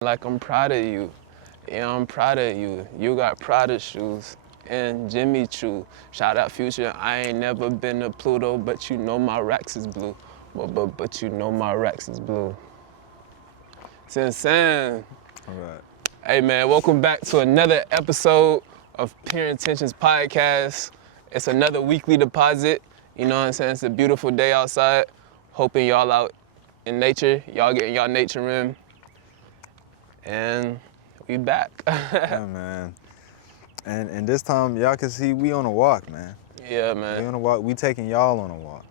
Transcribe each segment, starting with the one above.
Like, I'm proud of you. Yeah, I'm proud of you. You got Prada shoes and Jimmy Choo. Shout out Future. I ain't never been to Pluto, but you know my racks is blue. But you know my racks is blue. Sinsan. All right. Hey man, welcome back to another episode of Pure Intentions Podcast. It's another weekly deposit. You know what I'm saying? It's a beautiful day outside. Hoping y'all out in nature. Y'all getting y'all nature in. And we back. Yeah, man. And this time, y'all can see we on a walk, man. Yeah, We man. on a walk. We taking y'all on a walk.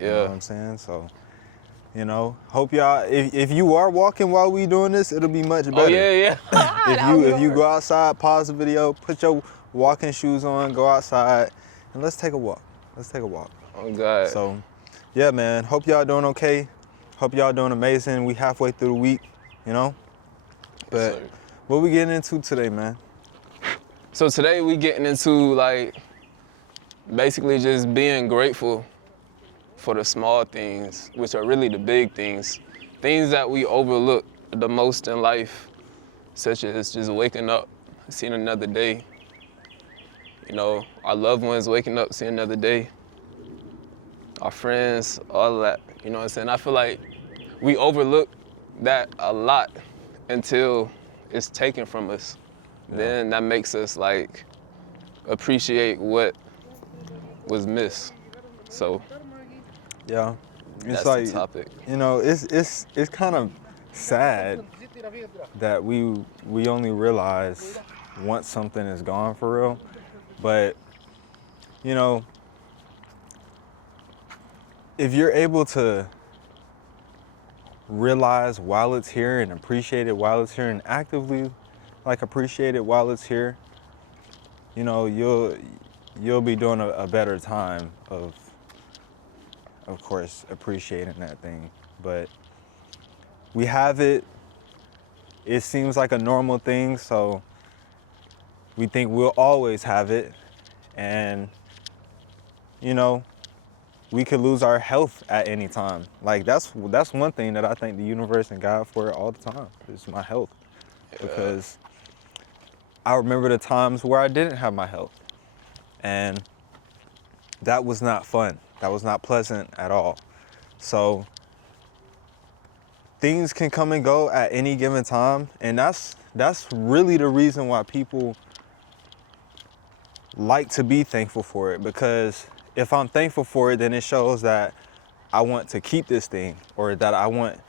You know what Yeah. I'm saying? So, hope y'all, if you are walking while we doing this, it'll be much better. Oh, yeah. If you go outside, pause the video, put your walking shoes on, go outside, and let's take a walk. Let's take a walk. Oh, God. So, yeah, man. Hope y'all doing okay. Hope y'all doing amazing. We halfway through the week, you know? But Yes, sir. what we getting into today, man? So today we getting into like basically just being grateful for the small things, which are really the big things. Things that we overlook the most in life, such as just waking up, seeing another day. You know, our loved ones waking up, seeing another day. Our friends, all of that. You know what I'm saying? I feel like we overlook that a lot until it's taken from us. Then that makes us like appreciate what was missed. So Yeah. It's that's like, the topic. it's kind of sad that we only realize once something is gone for real. But, if you're able to realize while it's here and appreciate it while it's here and actively appreciate it while it's here, you'll be doing a better time of course, appreciating that thing. But we have it. It seems like a normal thing, so we think we'll always have it. And, we could lose our health at any time. Like, that's one thing that I thank the universe and God for all the time, is my health. Because I remember the times where I didn't have my health. And that was not fun. That was not pleasant at all. So things can come and go at any given time. And that's really the reason why people like to be thankful for it. Because if I'm thankful for it, then it shows that I want to keep this thing, or that I want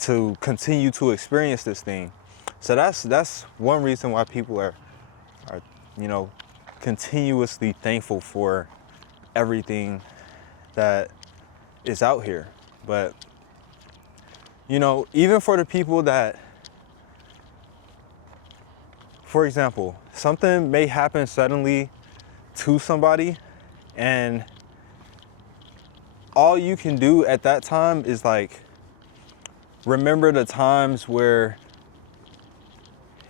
to continue to experience this thing. So that's one reason why people are continuously thankful for everything that is out here. But even for the people that, for example, something may happen suddenly to somebody, and all you can do at that time is remember the times where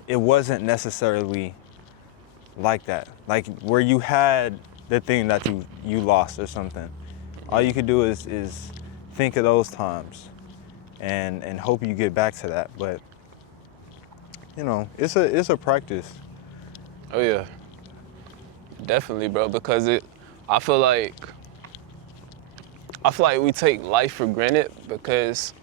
it wasn't necessarily like that, like where you had the thing that you lost or something. All you could do is think of those times and hope you get back to that. But it's a practice. Oh yeah, definitely, bro. Because I feel like we take life for granted because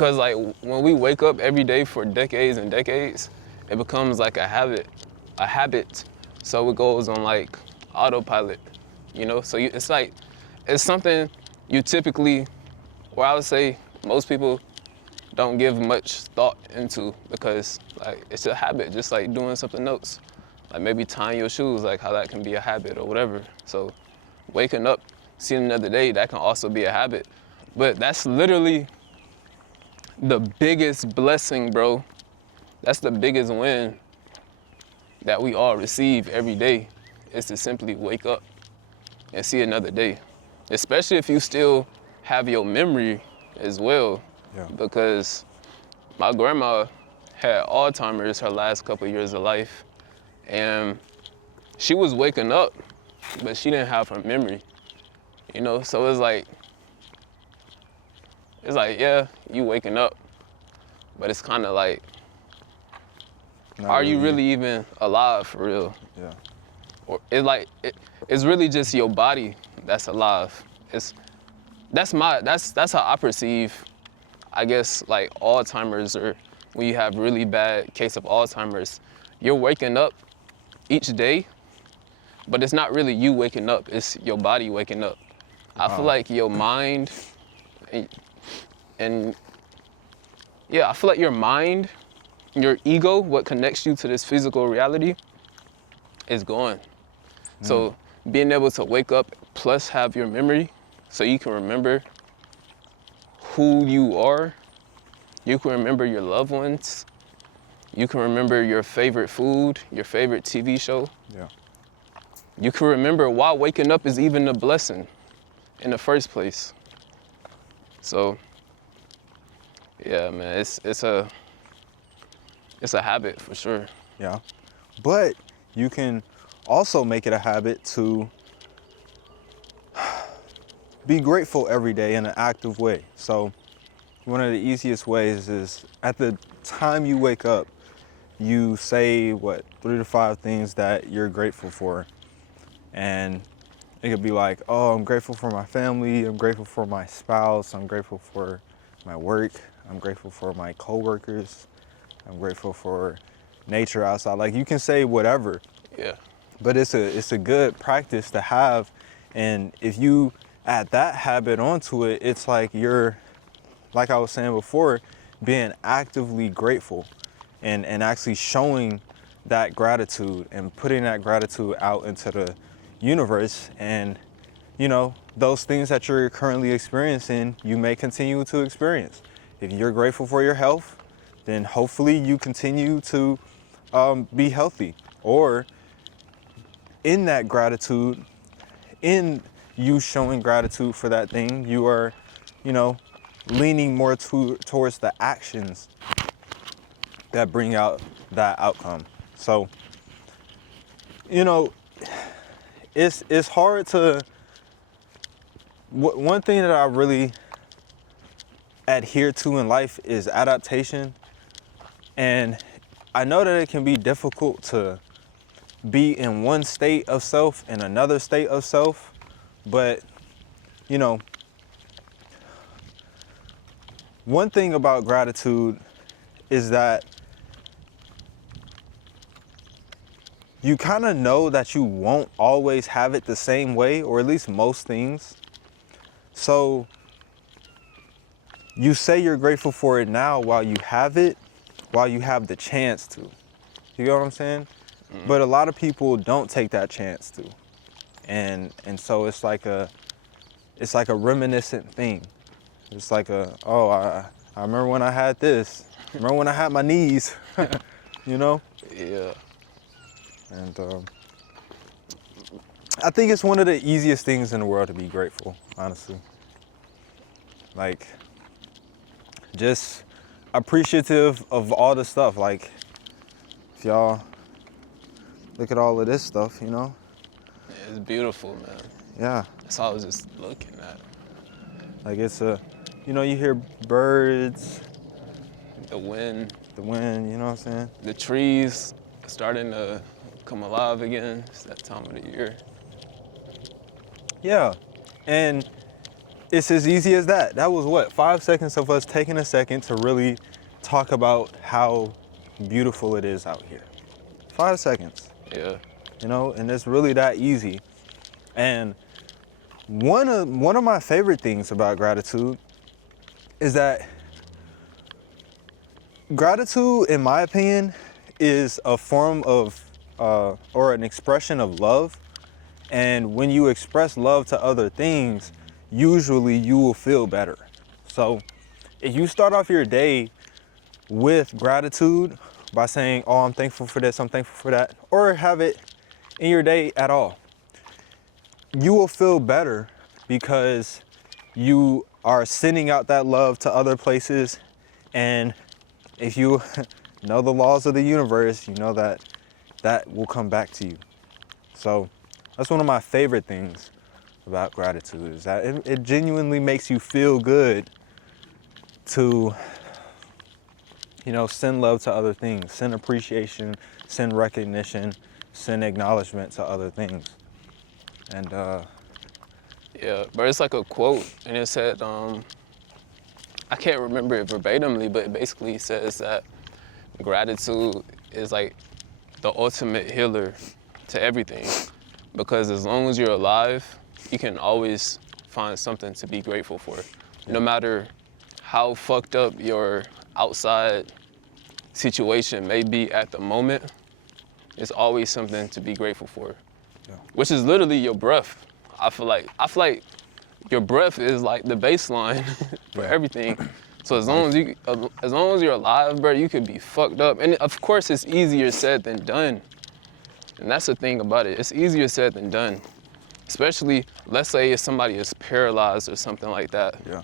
like when we wake up every day for decades and decades, it becomes like a habit. So it goes on like autopilot, So it's something you typically, or I would say most people don't give much thought into, because like it's a habit, just like doing something else. Like maybe tying your shoes, like how that can be a habit or whatever. So waking up, seeing another day, that can also be a habit. But that's literally the biggest blessing, bro. That's the biggest win that we all receive every day, is to simply wake up and see another day. Especially if you still have your memory as well. Yeah. Because my grandma had Alzheimer's her last couple of years of life, and she was waking up, but she didn't have her memory. So it's like, yeah, you waking up, but it's kind of like, Not are you really even alive for real? Yeah. Or it's really just your body that's alive. That's how I perceive, I guess, like Alzheimer's, or when you have really bad case of Alzheimer's, you're waking up each day, but it's not really you waking up, it's your body waking up. I feel like your mind and yeah, I feel like your mind, your ego, what connects you to this physical reality is gone. So being able to wake up plus have your memory so you can remember who you are, you can remember your loved ones, you can remember your favorite food, your favorite TV show. Yeah. You can remember why waking up is even a blessing in the first place. So, yeah, man, it's a habit for sure. Yeah. But you can also make it a habit to be grateful every day in an active way. So one of the easiest ways is at the time you wake up, you say 3 to 5 things that you're grateful for. And it could be like, oh, I'm grateful for my family, I'm grateful for my spouse, I'm grateful for my work, I'm grateful for my coworkers, I'm grateful for nature outside. Like, you can say whatever. Yeah. But it's a good practice to have. And if you add that habit onto it, it's like you're, like I was saying before, being actively grateful and actually showing that gratitude and putting that gratitude out into the universe. And, you know, those things that you're currently experiencing, you may continue to experience. If you're grateful for your health, then hopefully you continue to be healthy. Or in that gratitude, in you showing gratitude for that thing, you are, you know, leaning more towards the actions that bring out that outcome. So, you know, it's hard to, one thing that I really adhere to in life is adaptation. And I know that it can be difficult to be in one state of self and another state of self, but, you know, one thing about gratitude is that you kind of know that you won't always have it the same way, or at least most things. So you say you're grateful for it now while you have it, while you have the chance to. You get what I'm saying? Mm-hmm. But a lot of people don't take that chance to. And so it's like a reminiscent thing. It's like I remember when I had this. I remember when I had my knees, you know? Yeah. And I think it's one of the easiest things in the world to be grateful, honestly. Like, just appreciative of all the stuff. Like, if y'all look at all of this stuff, you know? Yeah, it's beautiful, man. Yeah. That's all I was just looking at. Like, it's you know, you hear birds. The wind. You know what I'm saying? The trees starting to come alive again. It's that time of the year. Yeah. And it's as easy as that. That was 5 seconds of us taking a second to really talk about how beautiful it is out here. 5 seconds. Yeah. You know, and it's really that easy. And one of my favorite things about gratitude is that gratitude, in my opinion, is a form of or an expression of love. And when you express love to other things, usually you will feel better. So if you start off your day with gratitude by saying, oh, I'm thankful for this, I'm thankful for that, or have it in your day at all, you will feel better because you are sending out that love to other places. And if you know the laws of the universe, you know that that will come back to you. So that's one of my favorite things about gratitude, is that it genuinely makes you feel good to send love to other things, send appreciation, send recognition, send acknowledgement to other things. And Yeah, but it's like a quote, and it said, I can't remember it verbatimly, but it basically says that gratitude is like the ultimate healer to everything. Because as long as you're alive, you can always find something to be grateful for. No matter how fucked up your outside situation may be at the moment, it's always something to be grateful for. Yeah. Which is literally your breath. I feel like your breath is like the baseline for Yeah. everything. So as long as you're alive, bro, you could be fucked up. And of course, it's easier said than done. And that's the thing about it. It's easier said than done. Especially, let's say if somebody is paralyzed or something like that. yeah,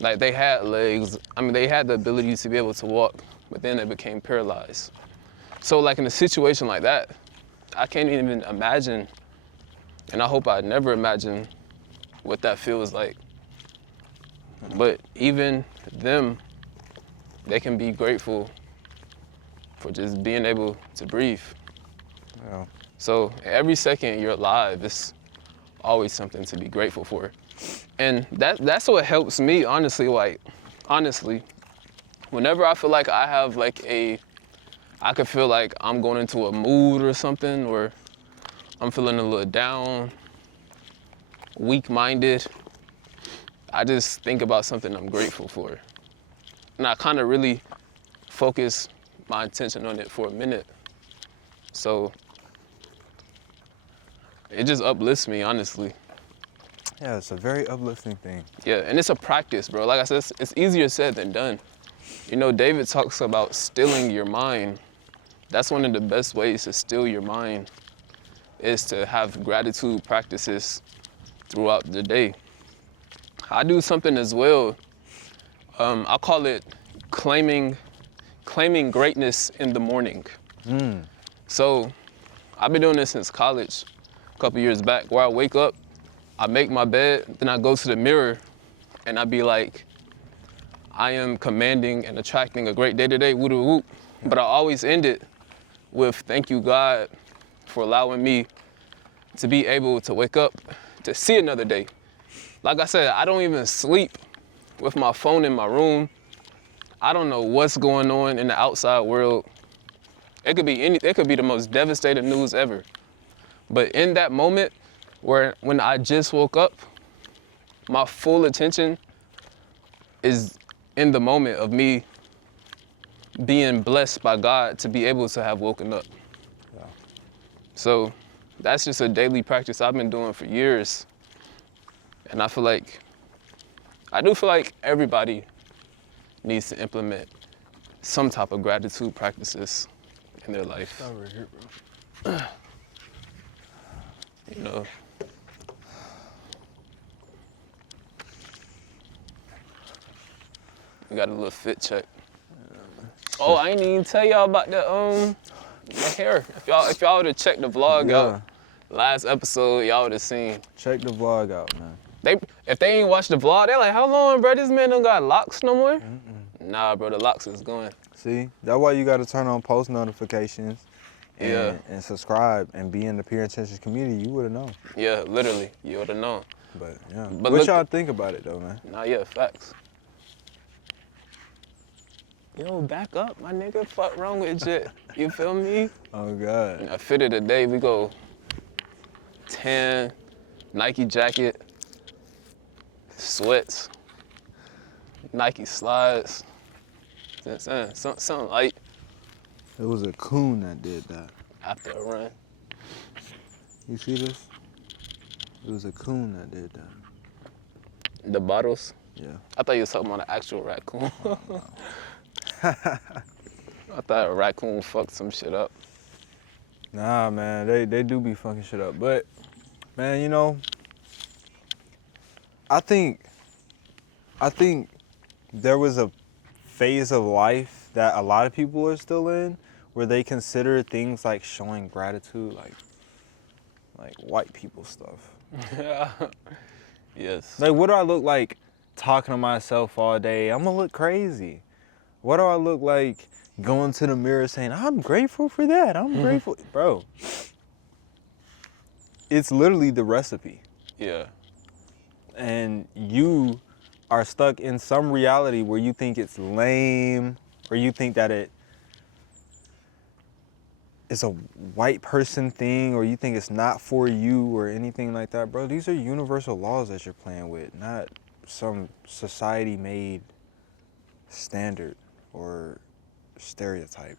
Like they had legs, they had the ability to be able to walk, but then they became paralyzed. So like in a situation like that, I can't even imagine, and I hope I never imagine what that feels like. But even them, they can be grateful for just being able to breathe. yeah. So every second you're alive, it's always something to be grateful for. And that's what helps me, honestly, whenever I feel like I have I could feel like I'm going into a mood or something, or I'm feeling a little down, weak-minded, I just think about something I'm grateful for. And I kind of really focus my attention on it for a minute. So it just uplifts me, honestly. Yeah, it's a very uplifting thing. Yeah, and it's a practice, bro. Like I said, it's easier said than done. David talks about stilling your mind. That's one of the best ways to still your mind, is to have gratitude practices throughout the day. I do something as well. I call it claiming greatness in the morning. So I've been doing this since college, a couple years back, where I wake up, I make my bed, then I go to the mirror, and I be like, I am commanding and attracting a great day today, woo woo. But I always end it with, thank you, God, for allowing me to be able to wake up to see another day. Like I said, I don't even sleep with my phone in my room. I don't know what's going on in the outside world. It could be the most devastating news ever. But in that moment, when I just woke up, my full attention is in the moment of me being blessed by God to be able to have woken up. Yeah. So that's just a daily practice I've been doing for years. And I do feel like everybody needs to implement some type of gratitude practices in their life. Over here, bro. We got a little fit check. Oh, I ain't even tell y'all about the hair. If y'all would have checked the vlog out, last episode, y'all would have seen. Check the vlog out, man. If they ain't watched the vlog, they're like, how long, bro? This man don't got locks no more? Nah, bro, the locks is going. See, that's why you got to turn on post notifications and subscribe and be in the Pure Intentions community. You would have known. Yeah, literally, you would have known. But yeah, But what look- y'all think about it though, man? Nah, yeah, facts. Yo, back up, my nigga. Fuck wrong with you? You feel me? Oh God. A fit of the day, we go tan, Nike jacket, sweats, Nike slides, something light It was a coon that did that. after a run. You see this? It was a coon that did that. The bottles? Yeah. I thought you were talking about an actual raccoon. I thought a raccoon fucked some shit up. Nah, man, they do be fucking shit up. But, man, I think there was a phase of life that a lot of people are still in where they consider things like showing gratitude like white people stuff. Yes. Like, what do I look like talking to myself all day? I'm gonna look crazy. What do I look like going to the mirror saying, I'm grateful for that, I'm grateful? Bro, it's literally the recipe. Yeah. And you are stuck in some reality where you think it's lame, or you think that it's a white person thing, or you think it's not for you or anything like that. Bro, these are universal laws that you're playing with, not some society-made standard or stereotype.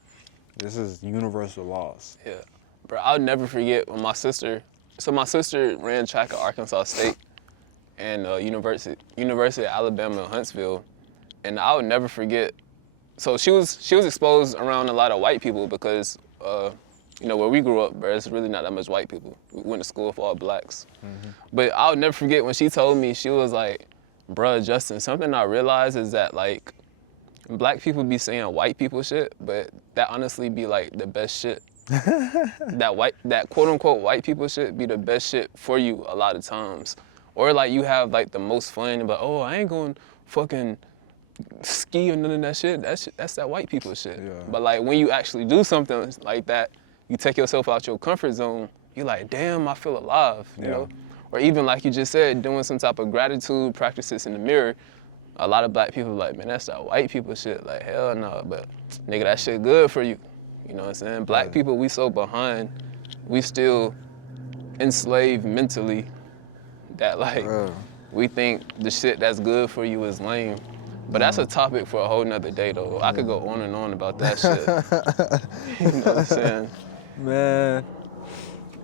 This is universal laws. Yeah. Bro, I'll never forget when my sister ran track at Arkansas State and University of Alabama in Huntsville. And I would never forget. So she was exposed around a lot of white people because where we grew up, bro, there's really not that much white people. We went to school for all blacks. But I'll never forget when she told me, she was like, bruh, Justin, something I realized is that, like, black people be saying white people shit, but that honestly be, like, the best shit. that quote unquote white people shit be the best shit for you a lot of times. Or, like, you have, like, the most fun, but, oh, I ain't going fucking ski or none of that shit. That's that white people shit. Yeah. But, like, when you actually do something like that, you take yourself out your comfort zone, you're like, damn, I feel alive, you know? Or even like you just said, doing some type of gratitude practices in the mirror. A lot of black people are like, man, that's that white people shit. Like, hell no, but nigga, that shit good for you. You know what I'm saying? Black people, we so behind, we still enslaved mentally that, like, we think the shit that's good for you is lame. But that's a topic for a whole nother day, though. I could go on and on about that shit. You know what I'm saying? Man,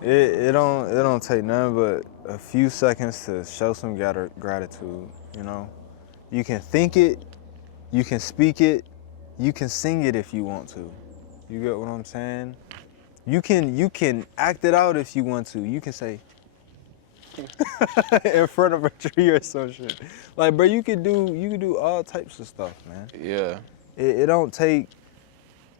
it don't take nothing but a few seconds to show some gratitude, you know? You can think it, you can speak it, you can sing it if you want to. You get what I'm saying? You can act it out if you want to. You can say in front of a tree or some shit. Like, bro, you can do all types of stuff, man. Yeah. It don't take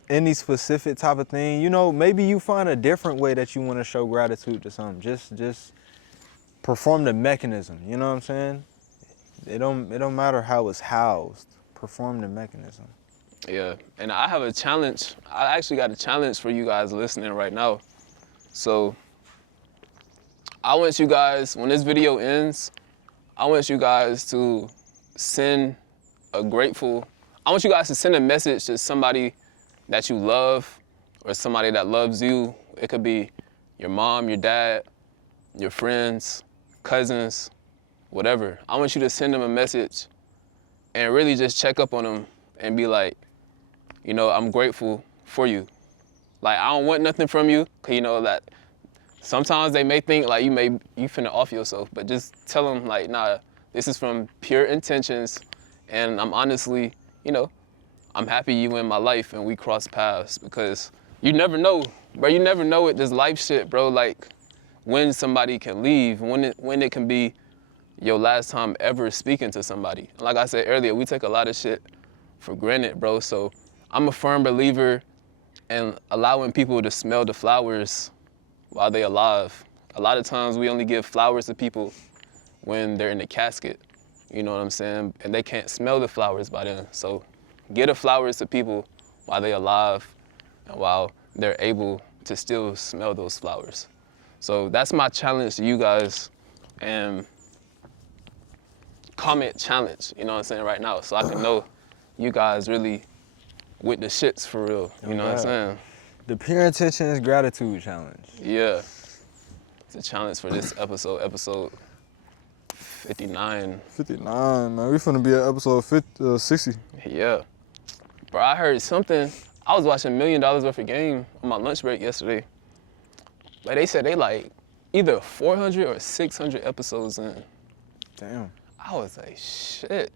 any specific type of thing. You know, maybe you find a different way that you want to show gratitude to something. Just perform the mechanism, you know what I'm saying? It don't matter how it's housed. Perform the mechanism. Yeah, and I have a challenge. I actually got a challenge for you guys listening right now. So I want you guys, when this video ends, I want you guys to send I want you guys to send a message to somebody that you love or somebody that loves you. It could be your mom, your dad, your friends, cousins, whatever. I want you to send them a message and really just check up on them and be like, you know, I'm grateful for you. Like, I don't want nothing from you, cause you know that sometimes they may think like you finna off yourself, but just tell them like, nah, this is from pure intentions, and I'm honestly, you know, I'm happy you in my life and we cross paths, because you never know, bro. You never know with this life shit, bro. Like, when somebody can leave, when it can be your last time ever speaking to somebody. Like I said earlier, we take a lot of shit for granted, bro. So I'm a firm believer in allowing people to smell the flowers while they're alive. A lot of times we only give flowers to people when they're in the casket, you know what I'm saying? And they can't smell the flowers by then. So give the flowers to people while they're alive and while they're able to still smell those flowers. So that's my challenge to you guys. And comment challenge, you know what I'm saying, right now, so I can know you guys really with the shits for real, you know what I'm saying? The pure intentions gratitude challenge. Yeah. It's a challenge for this episode 59. 59, man. We finna be at episode 60. Yeah. Bro, I heard something. I was watching $1 Million Worth of Game on my lunch break yesterday. But they said they like either 400 or 600 episodes in. Damn. I was like, shit.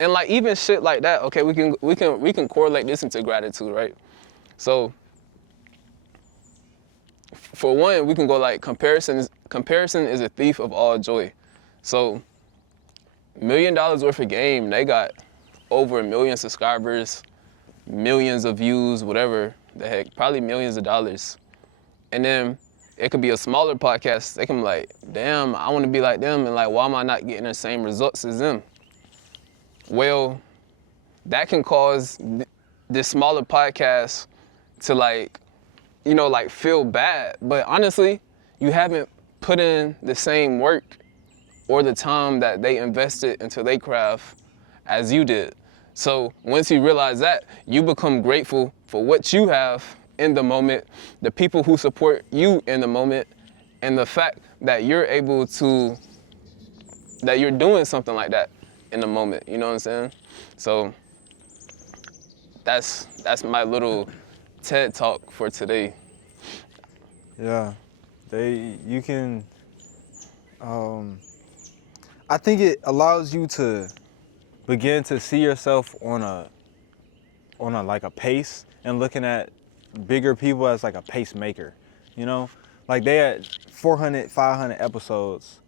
And like even shit like that, okay, we can correlate this into gratitude, right? So for one, we can go like comparison is a thief of all joy. So $1 Million Worth of Game, they got over 1 million subscribers, millions of views, whatever the heck, probably millions of dollars. And then it could be a smaller podcast. They can be like, damn, I want to be like them, and like, why am I not getting the same results as them? Well, that can cause this smaller podcast to like, you know, like feel bad. But honestly, you haven't put in the same work or the time that they invested into their craft as you did. So once you realize that, you become grateful for what you have in the moment, the people who support you in the moment, and the fact that you're able to, that you're doing something like that in the moment, you know what I'm saying? So that's my little TED talk for today. Yeah, you can, I think it allows you to begin to see yourself on a like a pace, and looking at bigger people as like a pacemaker, you know? Like they at 400, 500 episodes,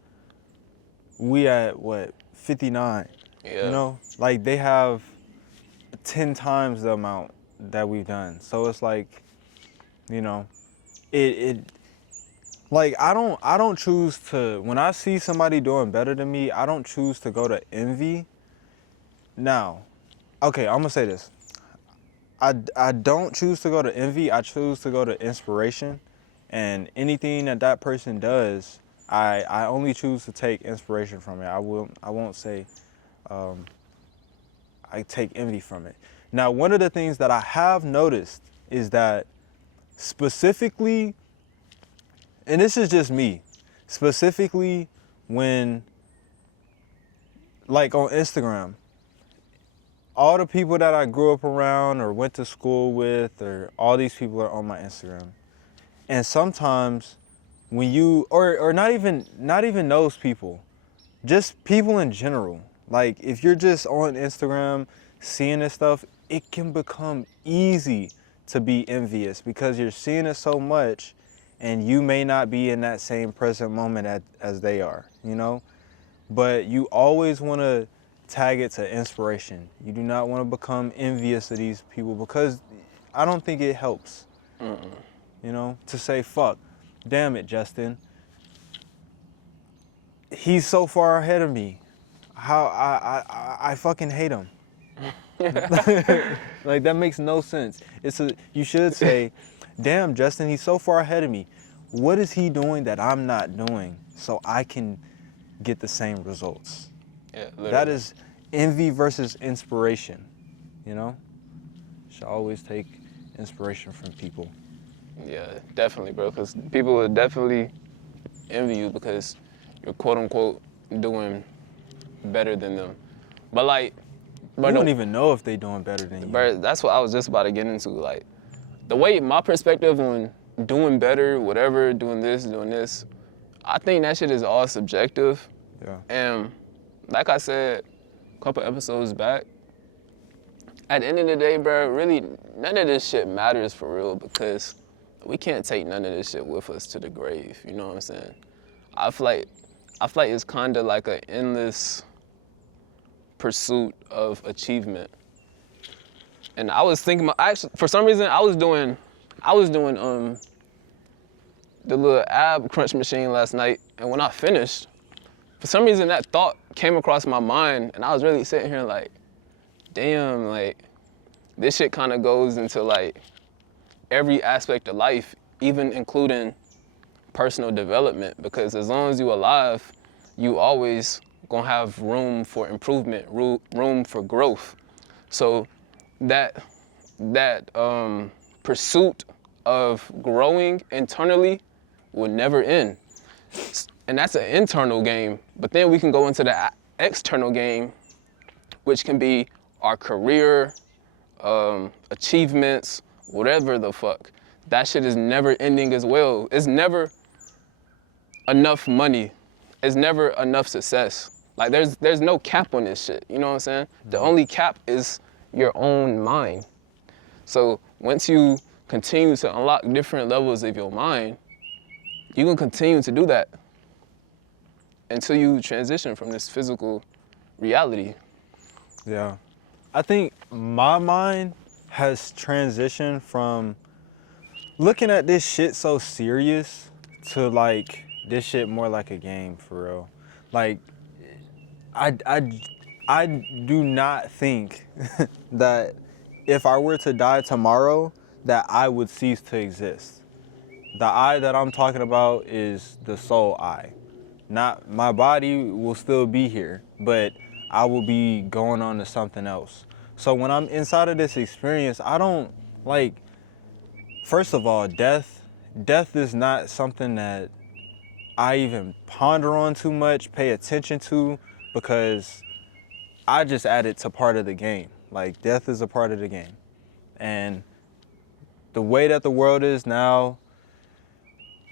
we at what, 59, Yeah. you know? Like they have 10 times the amount that we've done. So it's like, you know, it like I don't choose to, when I see somebody doing better than me, I don't choose to go to envy. Now, okay, I'm gonna say this. I don't choose to go to envy, I choose to go to inspiration. And anything that person does, I only choose to take inspiration from it. I won't say I take envy from it. Now, one of the things that I have noticed is that specifically, and this is just me, specifically when, like on Instagram, all the people that I grew up around or went to school with, or all these people are on my Instagram. And sometimes when you, or not even those people, just people in general, like if you're just on Instagram seeing this stuff, it can become easy to be envious because you're seeing it so much and you may not be in that same present moment as they are, you know? But you always want to tag it to inspiration. You do not want to become envious of these people because I don't think it helps. You know, to say, fuck, damn it, Justin. He's so far ahead of me. How I fucking hate him. Like that makes no sense. You should say, damn, Justin, he's so far ahead of me. What is he doing that I'm not doing so I can get the same results? Yeah, literally. That is envy versus inspiration, you know? Should always take inspiration from people. Yeah, definitely, bro, because people will definitely envy you because you're quote unquote doing better than them. But like, You don't even know if they doing better than you. bro, that's what I was just about to get into. Like, the way my perspective on doing better, whatever, doing this, I think that shit is all subjective. Yeah. And like I said a couple episodes back, at the end of the day, bro, really none of this shit matters for real because we can't take none of this shit with us to the grave. You know what I'm saying? I feel like it's kind of like an endless pursuit of achievement. And I was thinking, for some reason, I was doing the little ab crunch machine last night, and when I finished, for some reason that thought came across my mind, and I was really sitting here like, damn, like this shit kind of goes into like every aspect of life, even including personal development, because as long as you're alive, you always gonna have room for improvement, room for growth. So that pursuit of growing internally will never end. And that's an internal game. But then we can go into the external game, which can be our career, achievements, whatever the fuck. That shit is never ending as well. It's never enough money. It's never enough success. Like there's no cap on this shit, you know what I'm saying? The only cap is your own mind. So once you continue to unlock different levels of your mind, you can continue to do that until you transition from this physical reality. Yeah. I think my mind has transitioned from looking at this shit so serious to like this shit more like a game for real. Like I I do not think that if I were to die tomorrow, that I would cease to exist. The I that I'm talking about is the soul I. Not my body will still be here, but I will be going on to something else. So when I'm inside of this experience, I don't like, first of all, death is not something that I even ponder on too much, pay attention to, because I just add it to part of the game. Like, death is a part of the game. And the way that the world is now,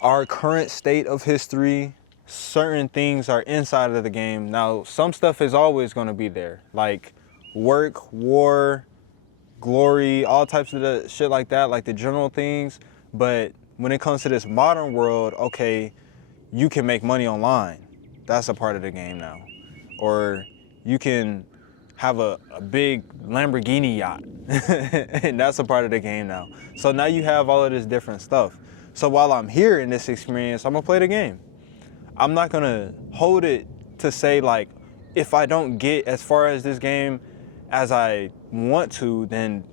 our current state of history, certain things are inside of the game. Now, some stuff is always going to be there, like work, war, glory, all types of the shit like that, like the general things. But when it comes to this modern world, okay, you can make money online. That's a part of the game now. Or you can have a big Lamborghini yacht. And that's a part of the game now. So now you have all of this different stuff. So while I'm here in this experience, I'm gonna play the game. I'm not gonna hold it to say, like, if I don't get as far as this game as I want to, then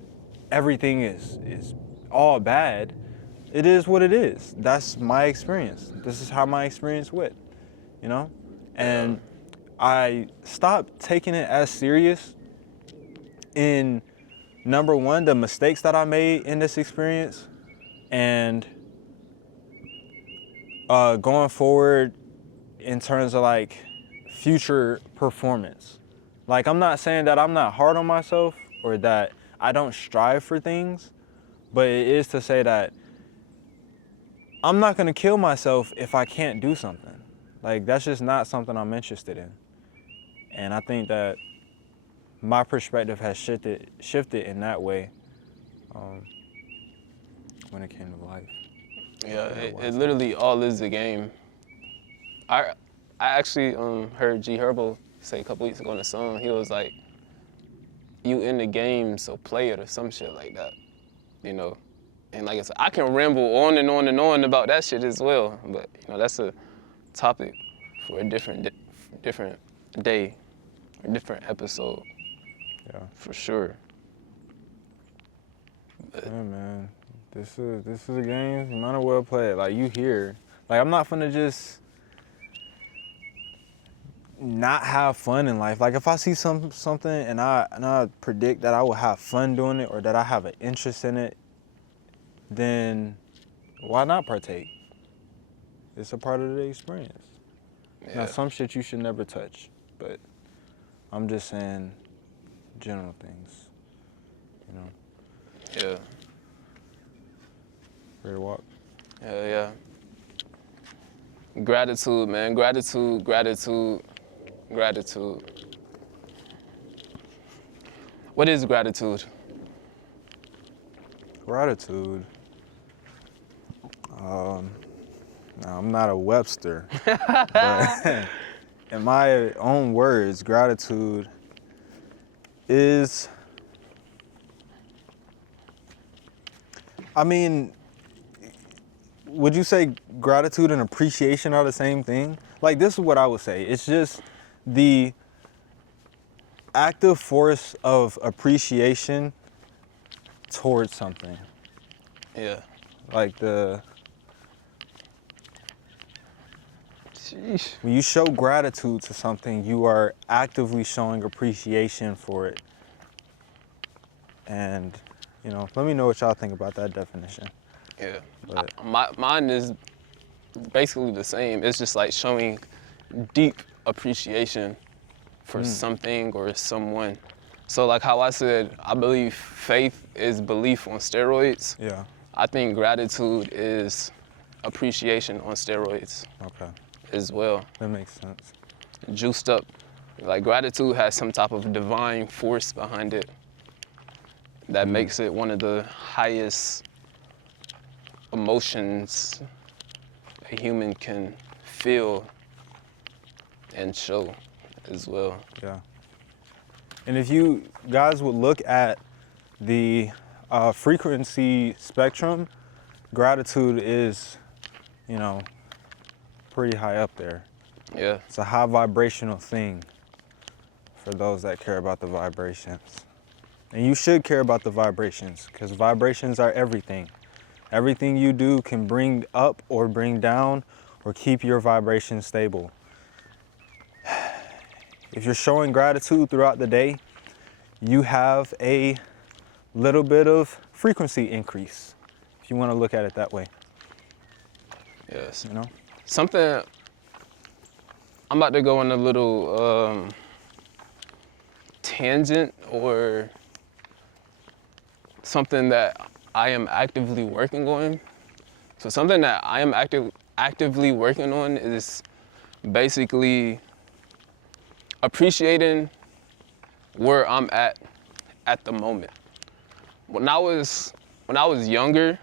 everything is all bad. It is what it is. That's my experience. This is how my experience went, you know? And I stopped taking it as serious in, number one, the mistakes that I made in this experience, and going forward in terms of like future performance. Like, I'm not saying that I'm not hard on myself or that I don't strive for things, but it is to say that I'm not gonna kill myself if I can't do something. Like, that's just not something I'm interested in. And I think that my perspective has shifted in that way when it came to life. Yeah, it literally all is a game. I actually heard G Herbo say a couple weeks ago in a song, he was like, you in the game, so play it, or some shit like that, you know? And like I said, I can ramble on and on and on about that shit as well, but you know, that's a topic for a different day, or different episode. Yeah. For sure. Yeah, man. This is a game. You might as well play it. Like, you here. Like, I'm not finna just not have fun in life. Like, if I see something and I predict that I will have fun doing it or that I have an interest in it, then why not partake? It's a part of the experience. Yeah. Now, some shit you should never touch, but I'm just saying general things, you know? Yeah. Ready to walk? Yeah. Gratitude, man. Gratitude. What is gratitude? Gratitude. Now, I'm not a Webster, but in my own words, gratitude is, I mean, would you say gratitude and appreciation are the same thing? Like, this is what I would say. It's just the active force of appreciation towards something. Yeah. Like Sheesh. when you show gratitude to something, you are actively showing appreciation for it. And, you know, let me know what y'all think about that definition. Yeah. But Mine is basically the same. It's just like showing deep appreciation for something or someone. So like how I said, I believe faith is belief on steroids. yeah, I think gratitude is appreciation on steroids okay, as well. that makes sense. Juiced up. Like, gratitude has some type of divine force behind it that makes it one of the highest emotions a human can feel and show as well. Yeah. And if you guys would look at the frequency spectrum, gratitude is, you know, pretty high up there. Yeah. It's a high vibrational thing, for those that care about the vibrations. And you should care about the vibrations, because vibrations are everything. Everything you do can bring up or bring down or keep your vibration stable. If you're showing gratitude throughout the day, you have a little bit of frequency increase, if you want to look at it that way. Yes. You know? Something, I'm about to go on a little tangent, or something that I am actively working on. So something that I am actively working on is basically appreciating where I'm at the moment. When I was younger,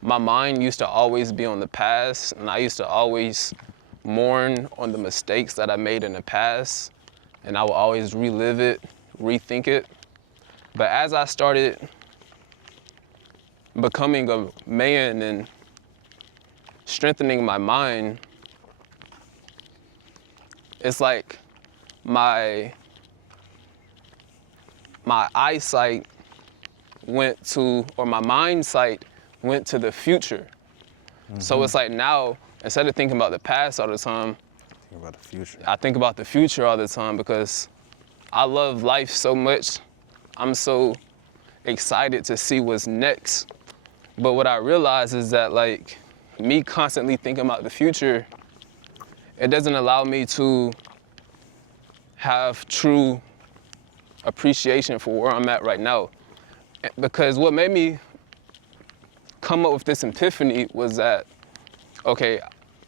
my mind used to always be on the past, and I used to always mourn on the mistakes that I made in the past, and I would always relive it, rethink it. But as I started becoming a man and strengthening my mind, it's like my eyesight went to, or my mind sight went to the future. Mm-hmm. So it's like now, instead of thinking about the past all the time, Think about the future. I think about the future all the time, because I love life so much. I'm so excited to see what's next. But what I realize is that, like, me constantly thinking about the future, it doesn't allow me to have true appreciation for where I'm at right now. Because what made me come up with this epiphany was that, okay,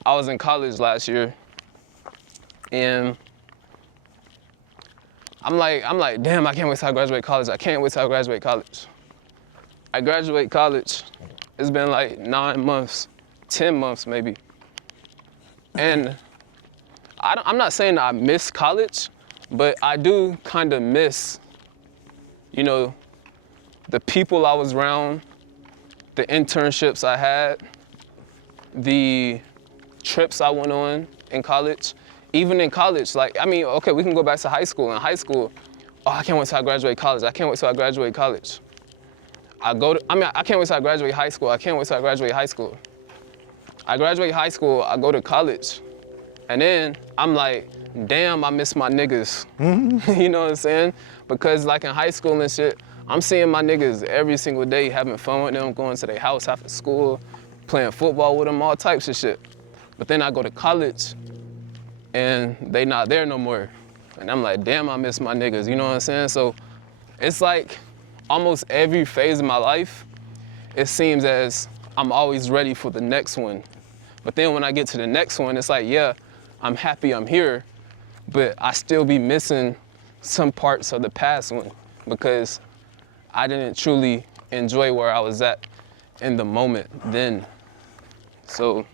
I was in college last year, and I'm like, damn, I can't wait till I graduate college. I can't wait till I graduate college. I graduate college, it's been like 9 months, 10 months maybe. And I'm not saying I miss college, but I do kind of miss, you know, the people I was around, the internships I had, the trips I went on in college. Even in college, like, I mean, okay, we can go back to high school. In high school, oh, I can't wait till I graduate college. I can't wait till I graduate college. I can't wait till I graduate high school. I can't wait till I graduate high school. I graduate high school, I go to college, and then I'm like, damn, I miss my niggas. You know what I'm saying? Because like in high school and shit, I'm seeing my niggas every single day, having fun with them, going to their house after school, playing football with them, all types of shit. But then I go to college, and they not there no more. And I'm like, damn, I miss my niggas, you know what I'm saying? So it's like almost every phase of my life, it seems as I'm always ready for the next one. But then when I get to the next one, it's like, yeah, I'm happy I'm here, but I still be missing some parts of the past one, because I didn't truly enjoy where I was at in the moment then. So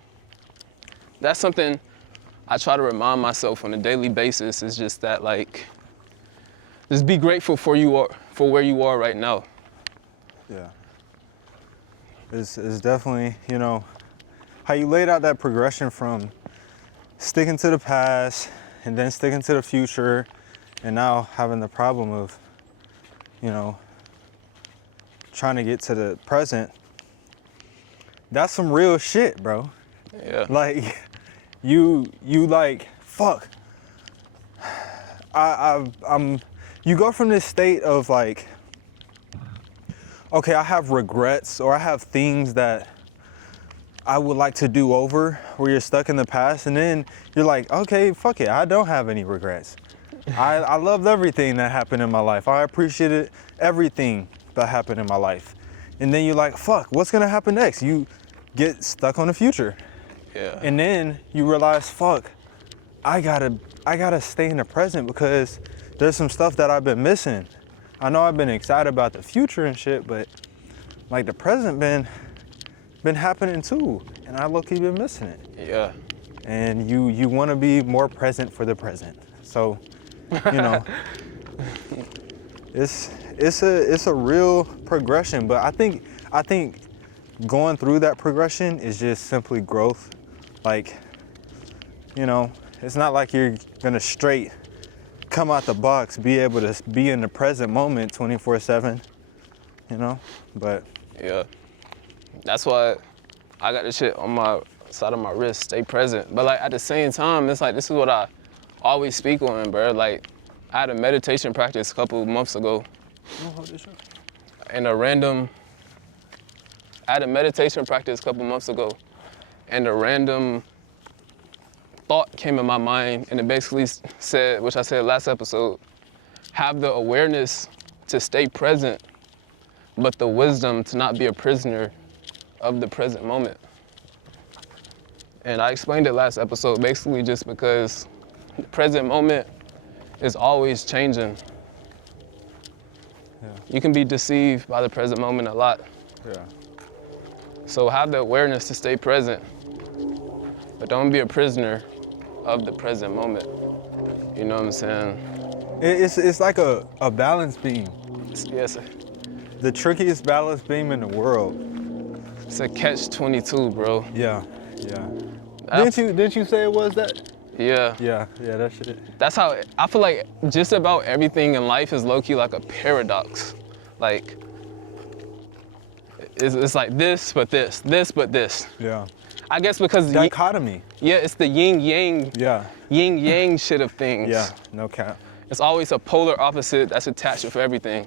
that's something I try to remind myself on a daily basis, is just that, like, just be grateful for where you are right now. Yeah. It's definitely, you know, how you laid out that progression from sticking to the past and then sticking to the future, and now having the problem of, you know, trying to get to the present. That's some real shit, bro. Yeah. Like, you like, fuck. You go from this state of like, okay, I have regrets, or I have things that I would like to do over, where you're stuck in the past, and then you're like, okay, fuck it, I don't have any regrets. I loved everything that happened in my life. I appreciated everything that happened in my life. And then you're like, fuck, what's gonna happen next? You get stuck on the future. Yeah. And then you realize, fuck, I gotta stay in the present, because there's some stuff that I've been missing. I know I've been excited about the future and shit, but like the present been happening too, and I low-key been missing it. Yeah. And you want to be more present for the present. So, you know, it's a real progression. But I think going through that progression is just simply growth. Like, you know, it's not like you're gonna straight come out the box, be able to be in the present moment 24/7, you know? But Yeah. That's why I got this shit on my side of my wrist, stay present. But like at the same time, it's like this is what I always speak on, bro. Like I had a meditation practice a couple months ago. And I had a meditation practice a couple months ago, and a random thought came in my mind, and it basically said, which I said last episode, have the awareness to stay present, but the wisdom to not be a prisoner of the present moment. And I explained it last episode, basically just because the present moment is always changing. Yeah. You can be deceived by the present moment a lot. yeah. So have the awareness to stay present, but don't be a prisoner of the present moment. You know what I'm saying? It's like a balance beam. Yes, The trickiest balance beam in the world. it's a catch-22, bro. Yeah. Didn't you say it was that? Yeah. Yeah, that shit. That's how, I feel like just about everything in life is low-key like a paradox. Like, it's like this, but this, but this. Yeah. I guess because, Dichotomy. yeah, it's the yin-yang, Yeah. yin-yang shit of things. Yeah, no cap. It's always a polar opposite that's attached with everything.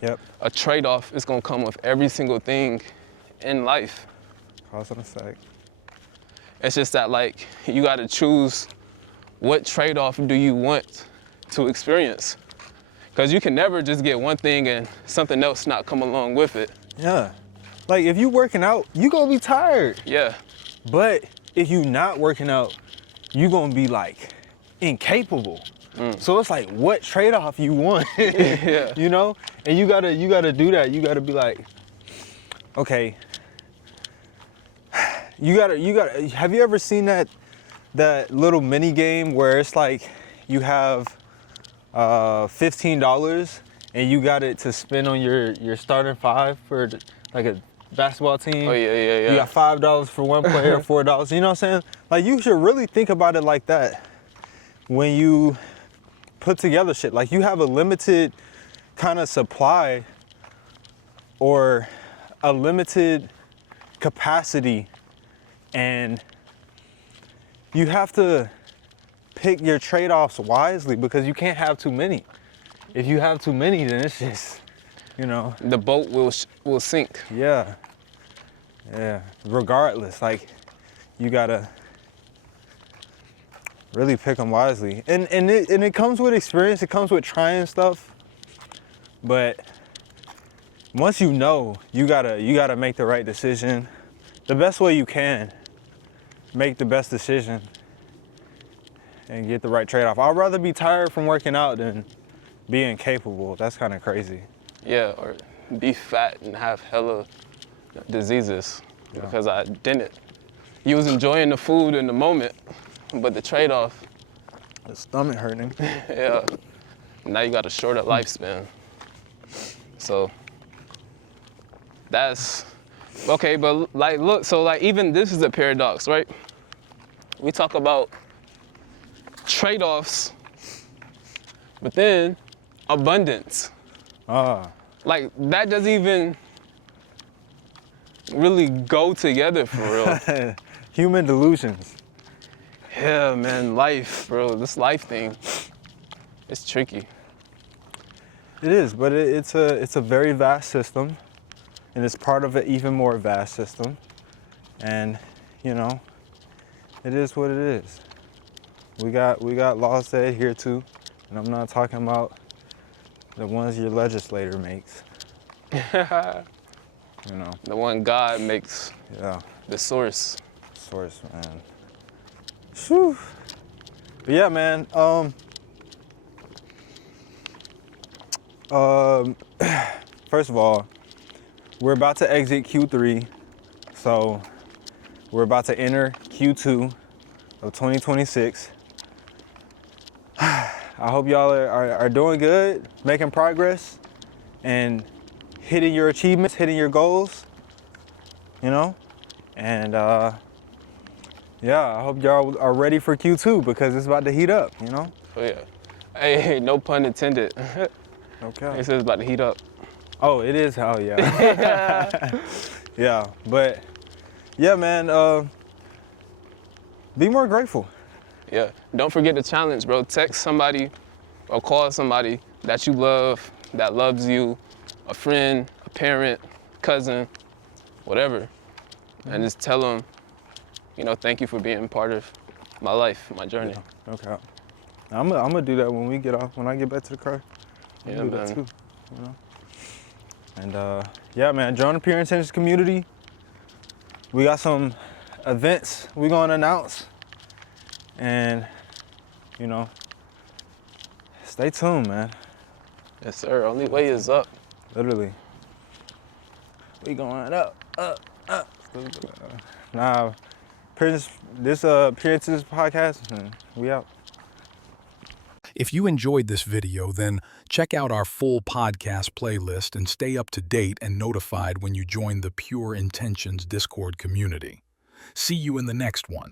Yep. A trade-off is gonna come with every single thing in life. Cause and effect. It's just that like, you gotta choose what trade-off do you want to experience. Cause you can never just get one thing and something else not come along with it. Yeah. Like if you working out, you gonna be tired. Yeah, But if you not working out, you gonna be like incapable. So it's like what trade-off you want. Yeah. You know? And you gotta do that. You gotta be like, okay. You gotta have you ever seen that little mini game where it's like you have $15 and you got it to spend on your starting five for like a basketball team? Oh yeah. You got $5 for one player, $4. You know what I'm saying? Like you should really think about it like that when you put together shit. Like you have a limited kind of supply or a limited capacity, and you have to pick your trade-offs wisely because you can't have too many. If you have too many, then it's just, you know. The boat will sink. Yeah. Regardless, like you gotta really pick them wisely, and it comes with experience. It comes with trying stuff. But once you know, you gotta make the right decision, the best way you can. Make the best decision and get the right trade-off. I'd rather be tired from working out than be incapable. That's kind of crazy. Yeah, or be fat and have hella diseases because I didn't. You was enjoying the food in the moment, but the trade-off, The stomach hurting. yeah, now you got a shorter lifespan. So that's, okay, but like, look, so like even this is a paradox, right? We talk about trade-offs, but then abundance. Like that doesn't even really go together for real. Human delusions. Yeah, man, life, bro, this life thing, it's tricky. It is, but it's a very vast system, and it's part of an even more vast system. And you know, it is what it is. We got laws to adhere to, and I'm not talking about the ones your legislator makes. You know. The one God makes, Yeah. the source. Source, man. Whew. But yeah, man. First of all, we're about to exit Q3, so we're about to enter Q2 of 2026. I hope y'all are doing good, making progress, and hitting your achievements, hitting your goals, you know? And yeah, I hope y'all are ready for Q2 because it's about to heat up, you know? Oh yeah. Hey, no pun intended. Okay. It says about to heat up. Oh, it is. Oh, yeah. Yeah, but yeah, man. Be more grateful. Yeah. Don't forget the challenge, bro. Text somebody or call somebody that you love, that loves you, a friend, a parent, cousin, whatever, and just tell them, you know, thank you for being part of my life, my journey. Yeah. Okay. I'm gonna do that when we get off. When I get back to the car. I'm Yeah, gonna do that man. too. You know. And yeah, man. Join the Pure Intentions community. We got some events we gonna announce, and you know, stay tuned, man. Yes, sir. Only way is up. Literally. We going up. Nah, this Appearances podcast, and we out. If you enjoyed this video, then check out our full podcast playlist and stay up to date and notified when you join the Pure Intentions Discord community. See you in the next one.